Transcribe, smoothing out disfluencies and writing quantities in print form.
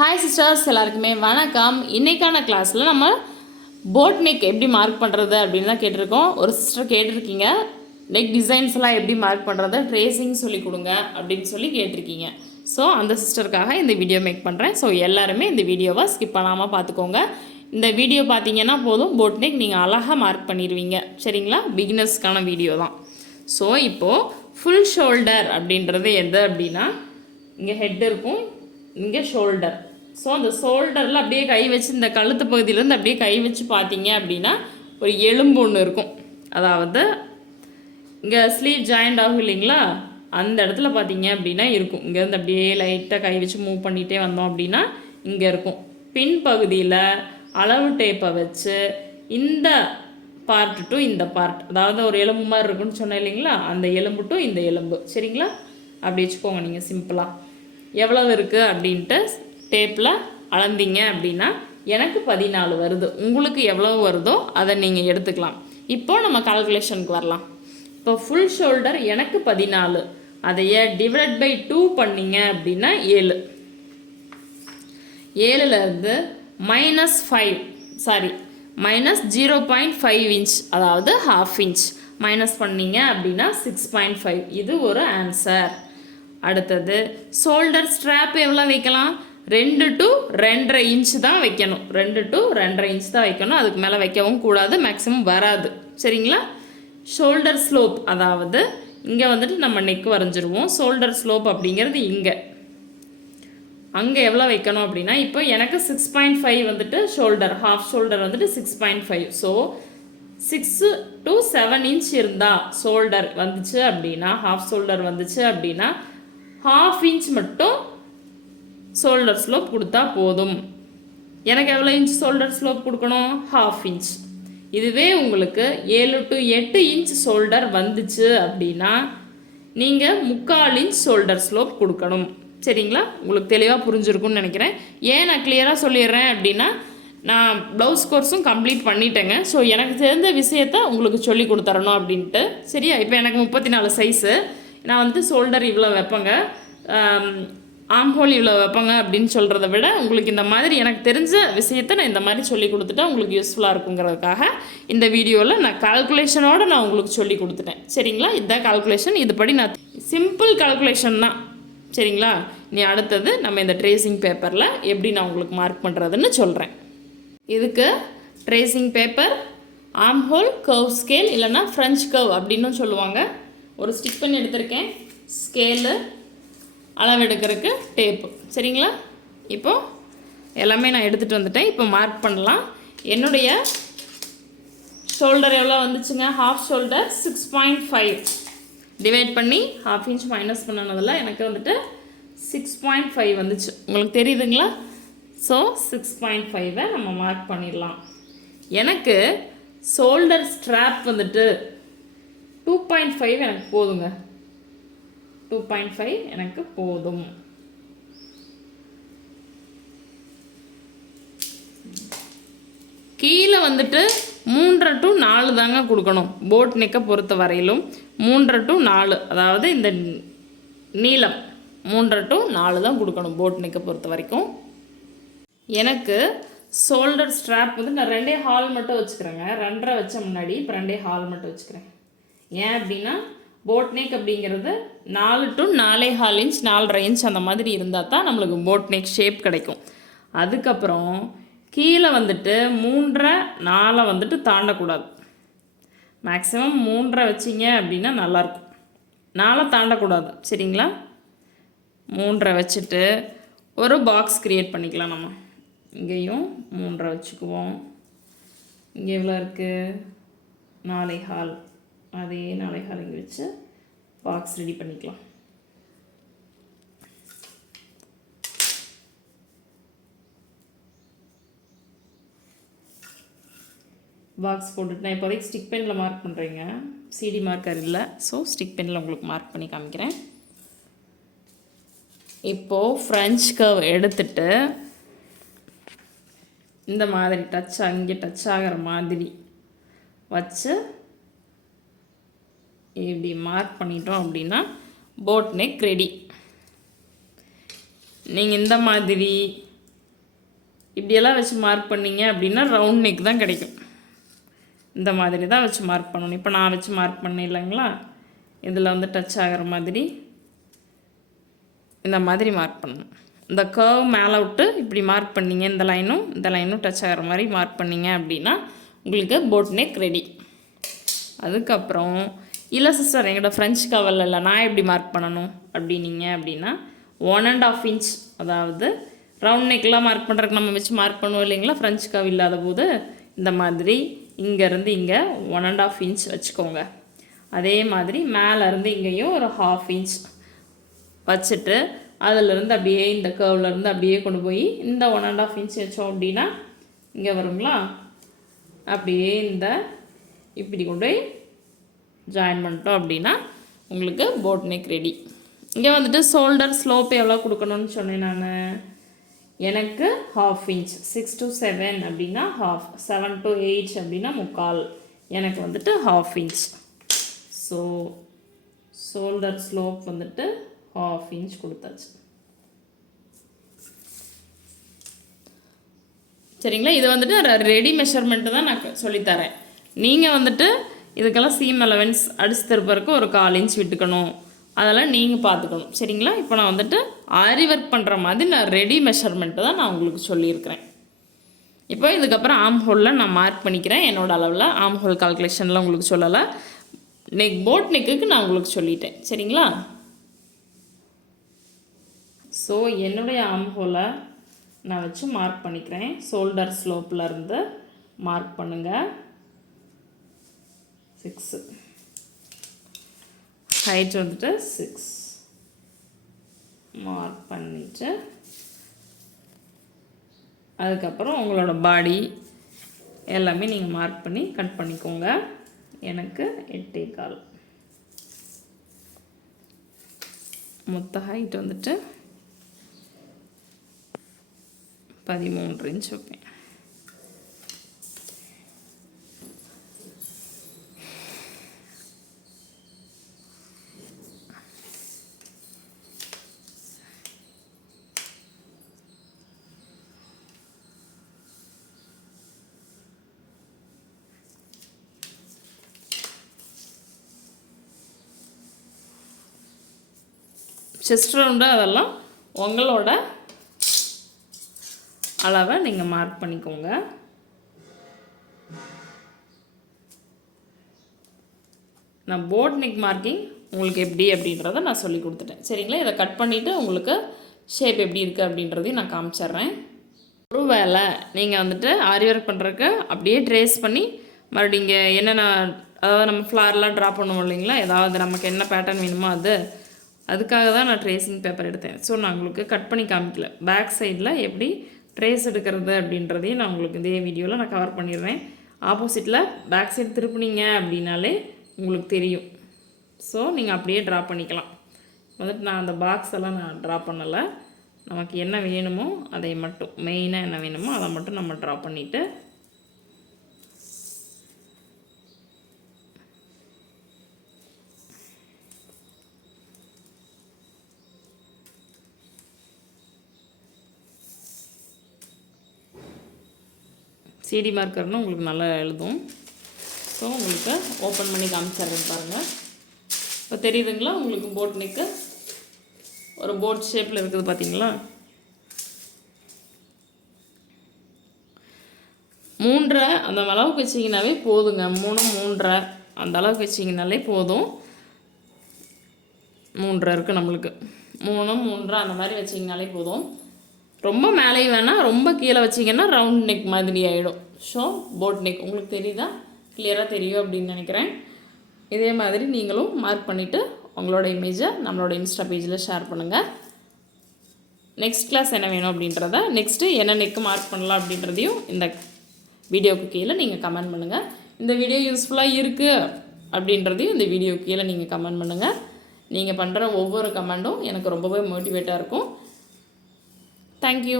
Hi sisters, எல்லாருக்குமே வணக்கம். இன்றைக்கான கிளாஸில் நம்ம போட் நெக் எப்படி மார்க் பண்ணுறது அப்படின்னு தான் கேட்டிருக்கோம். ஒரு சிஸ்டர் கேட்டிருக்கீங்க, நெக் டிசைன்ஸ்லாம் எப்படி மார்க் பண்ணுறது, ட்ரேசிங் சொல்லி கொடுங்க அப்படின்னு சொல்லி கேட்டிருக்கீங்க. ஸோ அந்த சிஸ்டருக்காக இந்த வீடியோ மேக் பண்ணுறேன். ஸோ எல்லாருமே இந்த வீடியோவை ஸ்கிப் பண்ணாமல் பார்த்துக்கோங்க. இந்த வீடியோ பார்த்தீங்கன்னா போதும், போட் நெக் நீங்கள் அழகாக மார்க் பண்ணிடுவீங்க. சரிங்களா? பிகினர்ஸ்க்கான வீடியோ தான். ஸோ இப்போது ஃபுல் ஷோல்டர் அப்படின்றது எது அப்படின்னா, இங்கே ஹெட் இருக்கும், இங்கே ஷோல்டர். ஸோ அந்த ஷோல்டரில் அப்படியே கை வச்சு இந்த கழுத்து பகுதியிலேருந்து அப்படியே கை வச்சு பார்த்தீங்க அப்படின்னா ஒரு எலும்பு ஒன்று இருக்கும். அதாவது இங்கே ஸ்லீவ் ஜாயிண்ட் ஆகும் இல்லைங்களா, அந்த இடத்துல பார்த்தீங்க அப்படின்னா இருக்கும். இங்கேருந்து அப்படியே லைட்டாக கை வச்சு மூவ் பண்ணிகிட்டே வந்தோம் அப்படின்னா இங்கே இருக்கும். பின் பகுதியில் அளவு டேப்பை வச்சு இந்த பார்ட் டு இந்த பார்ட், அதாவது ஒரு எலும்பு மாதிரி இருக்குன்னு சொன்னேன் இல்லைங்களா, அந்த எலும்பு டு இந்த எலும்பு. சரிங்களா? அப்படி வச்சுக்கோங்க. நீங்கள் சிம்பிளாக எவ்வளவு இருக்குது அப்படின்ட்டு டேப்பில் அளந்தீங்க அப்படின்னா எனக்கு 14 வருது. உங்களுக்கு எவ்வளோ வருதோ அதை நீங்கள் எடுத்துக்கலாம். இப்போது நம்ம கால்குலேஷனுக்கு வரலாம். இப்போ ஃபுல் ஷோல்டர் எனக்கு 14, அதையே டிவைட் பை 2 பண்ணிங்க அப்படின்னா 7. 7லேருந்து மைனஸ் 0.5 இன்ச், அதாவது ½ இன்ச் மைனஸ் பண்ணிங்க அப்படின்னா 6.5. இது ஒரு ஆன்சர். அடுத்தது ஷோல்டர் ஸ்ட்ராப் எவ்வளோ வைக்கலாம்? 2 to 2.5 இன்ச் தான் வைக்கணும். 2 to 2.5 இன்ச் தான் வைக்கணும். அதுக்கு மேலே வைக்கவும் கூடாது, மேக்ஸிமம் வராது. சரிங்களா? ஷோல்டர் ஸ்லோப், அதாவது இங்கே வந்துட்டு நம்ம நெக் வரைஞ்சிருவோம். ஷோல்டர் ஸ்லோப் அப்படிங்கிறது இங்கே, அங்கே எவ்வளோ வைக்கணும் அப்படின்னா, இப்போ எனக்கு 6.5 வந்துட்டு ஷோல்டர், ஹாஃப் ஷோல்டர் வந்துட்டு 6.5. ஸோ 6 to 7 இன்ச் இருந்தால் ஷோல்டர் வந்துச்சு அப்படின்னா, ஹாஃப் ஷோல்டர் வந்துச்சு அப்படின்னா ½ இன்ச் மட்டும் ஷோல்டர் ஸ்லோப் கொடுத்தா போதும். எனக்கு எவ்வளோ இன்ச் ஷோல்டர் ஸ்லோப் கொடுக்கணும்? ½ இன்ச். இதுவே உங்களுக்கு 7 to 8 இன்ச் ஷோல்டர் வந்துச்சு அப்படின்னா நீங்கள் 3/4 இன்ச் ஷோல்டர் ஸ்லோப் கொடுக்கணும். சரிங்களா? உங்களுக்கு தெளிவாக புரிஞ்சிருக்குன்னு நினைக்கிறேன். ஏன் நான் கிளியராக சொல்லிடுறேன் அப்படின்னா, நான் ப்ளவுஸ் கோர்ஸும் கம்ப்ளீட் பண்ணிட்டேங்க. ஸோ எனக்கு தெரிந்த விஷயத்த உங்களுக்கு சொல்லி கொடுத்துறணும் அப்படின்ட்டு. சரியா? இப்போ எனக்கு 34 சைஸு, நான் வந்துட்டு ஷோல்டர் இவ்வளோ வைப்பேங்க, ஆம்ஹோல் இவ்வளோ வைப்பேங்க அப்படின்னு சொல்கிறத விட, உங்களுக்கு இந்த மாதிரி எனக்கு தெரிஞ்ச விஷயத்தை நான் இந்த மாதிரி சொல்லி கொடுத்துட்டேன், உங்களுக்கு யூஸ்ஃபுல்லாக இருக்குங்கிறதுக்காக இந்த வீடியோவில் நான் கால்குலேஷனோடு நான் உங்களுக்கு சொல்லி கொடுத்துட்டேன். சரிங்களா? இதுதான் கால்குலேஷன். இதுபடி நான் சிம்பிள் கால்குலேஷன் தான். சரிங்களா? நீ அடுத்தது நம்ம இந்த ட்ரேசிங் பேப்பரில் எப்படி நான் உங்களுக்கு மார்க் பண்ணுறதுன்னு சொல்கிறேன். இதுக்கு tracing paper, armhole, curve scale, இல்லைன்னா ஃப்ரெஞ்ச் கர்வ் அப்படின்னு சொல்லுவாங்க. ஒரு ஸ்டிக் பண்ணி எடுத்திருக்கேன், ஸ்கேலு, அளவு எடுக்கிறதுக்கு டேப்பு. சரிங்களா? இப்போது எல்லாமே நான் எடுத்துகிட்டு வந்துட்டேன். இப்போ மார்க் பண்ணலாம். என்னுடைய ஷோல்டர் எவ்வளோ வந்துச்சுங்க? ஹாஃப் ஷோல்டர் 6.5 டிவைட் பண்ணி ½ இன்ச் மைனஸ் பண்ணனதில் எனக்கு வந்துட்டு 6.5 வந்துச்சு. உங்களுக்கு தெரியுதுங்களா? ஸோ 6.5 நம்ம மார்க் பண்ணிடலாம். எனக்கு ஷோல்டர் ஸ்ட்ராப் வந்துட்டு 2.5 எனக்கு போதுங்க. 2.5 எனக்கு போதும். கீழே வந்துட்டு 3.5 to 4 தாங்க கொடுக்கணும். போட் நெக்கை பொறுத்த வரையிலும் 3.5 to 4, அதாவது இந்த நீளம் 3.5 to 4 தான் கொடுக்கணும் போட் நெக்கை பொறுத்த வரைக்கும். எனக்கு ஷோல்டர் ஸ்ட்ராப் வந்து நான் 2.25 மட்டும் வச்சுக்கிறேங்க. 2.5 வச்ச முன்னாடி இப்போ 2.25 மட்டும் வச்சுக்கிறேன். ஏன் அப்படின்னா, போட் நெக் அப்படிங்கிறது 4 to 4.25 இன்ச், 4.5 இன்ச் அந்த மாதிரி இருந்தால் தான் நம்மளுக்கு போட் நெக் ஷேப் கிடைக்கும். அதுக்கப்புறம் கீழே வந்துட்டு 3.5, 4 வந்துட்டு தாண்டக்கூடாது. மேக்ஸிமம் 3.5 வச்சிங்க அப்படின்னா நல்லாயிருக்கும். 4 தாண்டக்கூடாது. சரிங்களா? 3.5 வச்சுட்டு ஒரு பாக்ஸ் க்ரியேட் பண்ணிக்கலாம். நம்ம இங்கேயும் 3.5 வச்சுக்குவோம். இங்கே எவ்வளோ இருக்குது? 4.25. அதே 4.25 இங்கே வச்சு பாக்ஸ் ரெடி பண்ணிக்கலாம். பாக்ஸ் போட்டுட்டு நான் இப்போதைக்கு ஸ்டிக் பெனில் மார்க் பண்ணுறேங்க. சிடி மார்க்கர் இல்லை, ஸோ ஸ்டிக் பெனில் உங்களுக்கு மார்க் பண்ணி காமிக்கிறேன். இப்போது ஃப்ரெஞ்ச் கர்வ் எடுத்துட்டு இந்த மாதிரி இங்கே டச் ஆகிற மாதிரி வச்சு இப்படி மார்க் பண்ணிட்டோம் அப்படின்னா போட் நெக் ரெடி. நீங்கள் இந்த மாதிரி இப்படியெல்லாம் வச்சு மார்க் பண்ணிங்க அப்படின்னா ரவுண்ட் நெக் தான் கிடைக்கும். இந்த மாதிரி தான் வச்சு மார்க் பண்ணணும். இப்போ நான் வச்சு மார்க் பண்ணேன் இல்லைங்களா, இதில் வந்து டச் ஆகிற மாதிரி இந்த மாதிரி மார்க் பண்ணணும். இந்த கர்வ் மேலே விட்டு இப்படி மார்க் பண்ணிங்க, இந்த லைனும் டச் ஆகிற மாதிரி மார்க் பண்ணிங்க அப்படின்னா உங்களுக்கு போட் நெக் ரெடி. அதுக்கப்புறம் இல்லை சிஸ்டர் எங்களோட ஃப்ரெஞ்ச் கவரில் இல்லை, நான் எப்படி மார்க் பண்ணணும் அப்படின்னீங்க அப்படின்னா 1.5 இன்ச், அதாவது ரவுண்ட் நெக்லாம் மார்க் பண்ணுறதுக்கு நம்ம வச்சு மார்க் பண்ணுவோம் இல்லைங்களா ஃப்ரெஞ்ச் கவ் இல்லாத போது, இந்த மாதிரி இங்கேருந்து இங்கே 1.5 இன்ச் வச்சுக்கோங்க. அதே மாதிரி மேலேருந்து இங்கேயும் ஒரு 1/2 இன்ச் வச்சுட்டு அதிலிருந்து அப்படியே இந்த கர்வ்லேருந்து அப்படியே கொண்டு போய் இந்த 1.5 இன்ச் வச்சோம் அப்படின்னா இங்கே வருங்களா, அப்படியே இந்த இப்படி கொண்டு போய் ஜாயின் பண்ணிட்டோம் அப்படின்னா உங்களுக்கு போட் நெக் ரெடி. இங்கே வந்துட்டு ஷோல்டர் ஸ்லோப் எவ்வளோ கொடுக்கணும்னு சொன்னேன் நான். எனக்கு 1/2 இன்ச், 6 to 7 அப்படின்னா 1/2, 7 to 8 அப்படின்னா 3/4, எனக்கு வந்துட்டு 1/2 இன்ச். ஸோ ஷோல்டர் ஸ்லோப் வந்துட்டு 1/2 இன்ச் கொடுத்தாச்சு. சரிங்களா, இது வந்துட்டு ரெடி மெஷர்மெண்ட்டு தான் நான் சொல்லித்தரேன். நீங்கள் வந்துட்டு இதுக்கெல்லாம் சீம் அலவன்ஸ் அடிச்சு திருப்பறக்கு ஒரு 1/4 இன்ச் விட்டுக்கணும், அதெல்லாம் நீங்கள் பார்த்துக்கணும். சரிங்களா, இப்போ நான் வந்துட்டு ஆரி ஒர்க் பண்ணுற மாதிரி நான் ரெடி மெஷர்மெண்ட்டு தான் நான் உங்களுக்கு சொல்லியிருக்கிறேன். இப்போ இதுக்கப்புறம் ஆம் ஹோலில் நான் மார்க் பண்ணிக்கிறேன். என்னோடய அளவில் ஆம் ஹோல் கால்குலேஷனில் உங்களுக்கு சொல்லலை, போட் நெக்குக்கு நான் உங்களுக்கு சொல்லிட்டேன். சரிங்களா, ஸோ என்னுடைய ஆம் ஹோலை நான் வச்சு மார்க் பண்ணிக்கிறேன். ஷோல்டர் ஸ்லோப்பில் இருந்து மார்க் பண்ணுங்கள். 6, ஹைட் வந்துட்டு 6 மார்க் பண்ணிவிட்டு அதுக்கப்புறம் உங்களோட பாடி எல்லாமே நீங்கள் மார்க் பண்ணி கட் பண்ணிக்கோங்க. எனக்கு 8.25, மொத்த ஹைட் வந்துட்டு 13 இன்ச் வைப்பேன். செஸ்ட் ரவுண்டு அதெல்லாம் உங்களோட அளவை நீங்கள் மார்க் பண்ணிக்கோங்க. நான் போட் நெக் மார்க்கிங் உங்களுக்கு எப்படி அப்படின்றத நான் சொல்லி கொடுத்துட்டேன். சரிங்களா, இதை கட் பண்ணிவிட்டு உங்களுக்கு ஷேப் எப்படி இருக்குது அப்படின்றதையும் நான் காமிச்சிட்றேன். ஒரு வேளை நீங்கள் வந்துட்டு ஆரி ஒர்க் பண்ணுறதுக்கு அப்படியே ட்ரேஸ் பண்ணி மறுபடியும் இங்கே என்னென்ன, அதாவது நம்ம ஃப்ளார்லாம் ட்ரா பண்ணுவோம் இல்லைங்களா, ஏதாவது நமக்கு என்ன பேட்டர்ன் வேணுமோ அதுக்காக தான் நான் ட்ரேசிங் பேப்பர் எடுத்தேன். ஸோ நான் உங்களுக்கு கட் பண்ணி காமிக்கல, பேக் சைடில் எப்படி ட்ரேஸ் எடுக்கிறது அப்படின்றதையும் நான் உங்களுக்கு இதே வீடியோவில் நான் கவர் பண்ணிடுறேன். ஆப்போசிட்டில் பேக் சைடு திருப்பினீங்க அப்படின்னாலே உங்களுக்கு தெரியும். ஸோ நீங்கள் அப்படியே ட்ரா பண்ணிக்கலாம். வந்துட்டு நான் அந்த பாக்ஸ் எல்லாம் நான் ட்ரா பண்ணலை, நமக்கு என்ன வேணுமோ அதை மட்டும், மெயினாக என்ன வேணுமோ அதை மட்டும் நம்ம ட்ரா பண்ணிவிட்டு சிடி மார்க்கர்னால் உங்களுக்கு நல்லா எழுதும். ஸோ உங்களுக்கு ஓப்பன் பண்ணி காமிச்சிட்றேன் பாருங்கள். இப்போ தெரியுதுங்களா உங்களுக்கு போட் நெக்கு ஒரு போட் ஷேப்பில் இருக்குது பார்த்தீங்களா. 3.5 அந்த அளவுக்கு வச்சிங்கனாவே போதுங்க. 3, 3.5 அந்த அளவுக்கு வச்சிங்கனாலே போதும். 3.5 இருக்குது நம்மளுக்கு. 3, 3.5 அந்த மாதிரி வச்சிங்கனாலே போதும். ரொம்ப மேலே வேணால், ரொம்ப கீழே வச்சிங்கன்னா ரவுண்ட் நெக் மாதிரி ஆகிடும். ஸோ போட் நெக் உங்களுக்கு தெரியுதா, கிளியராக தெரியும் அப்படின்னு நினைக்கிறேன். இதே மாதிரி நீங்களும் மார்க் பண்ணிவிட்டு உங்களோட இமேஜை நம்மளோட இன்ஸ்டா பேஜில் ஷேர் பண்ணுங்கள். நெக்ஸ்ட் கிளாஸ் என்ன வேணும் அப்படின்றத, நெக்ஸ்ட்டு என்ன நெக்கு மார்க் பண்ணலாம் அப்படின்றதையும் இந்த வீடியோவுக்கு கீழே நீங்கள் கமெண்ட் பண்ணுங்கள். இந்த வீடியோ யூஸ்ஃபுல்லாக இருக்குது அப்படின்றதையும் இந்த வீடியோவுக்கு கீழே நீங்கள் கமெண்ட் பண்ணுங்கள். நீங்கள் பண்ணுற ஒவ்வொரு கமெண்ட்டும் எனக்கு ரொம்பவே மோட்டிவேட்டாக இருக்கும். தேங்க்யூ.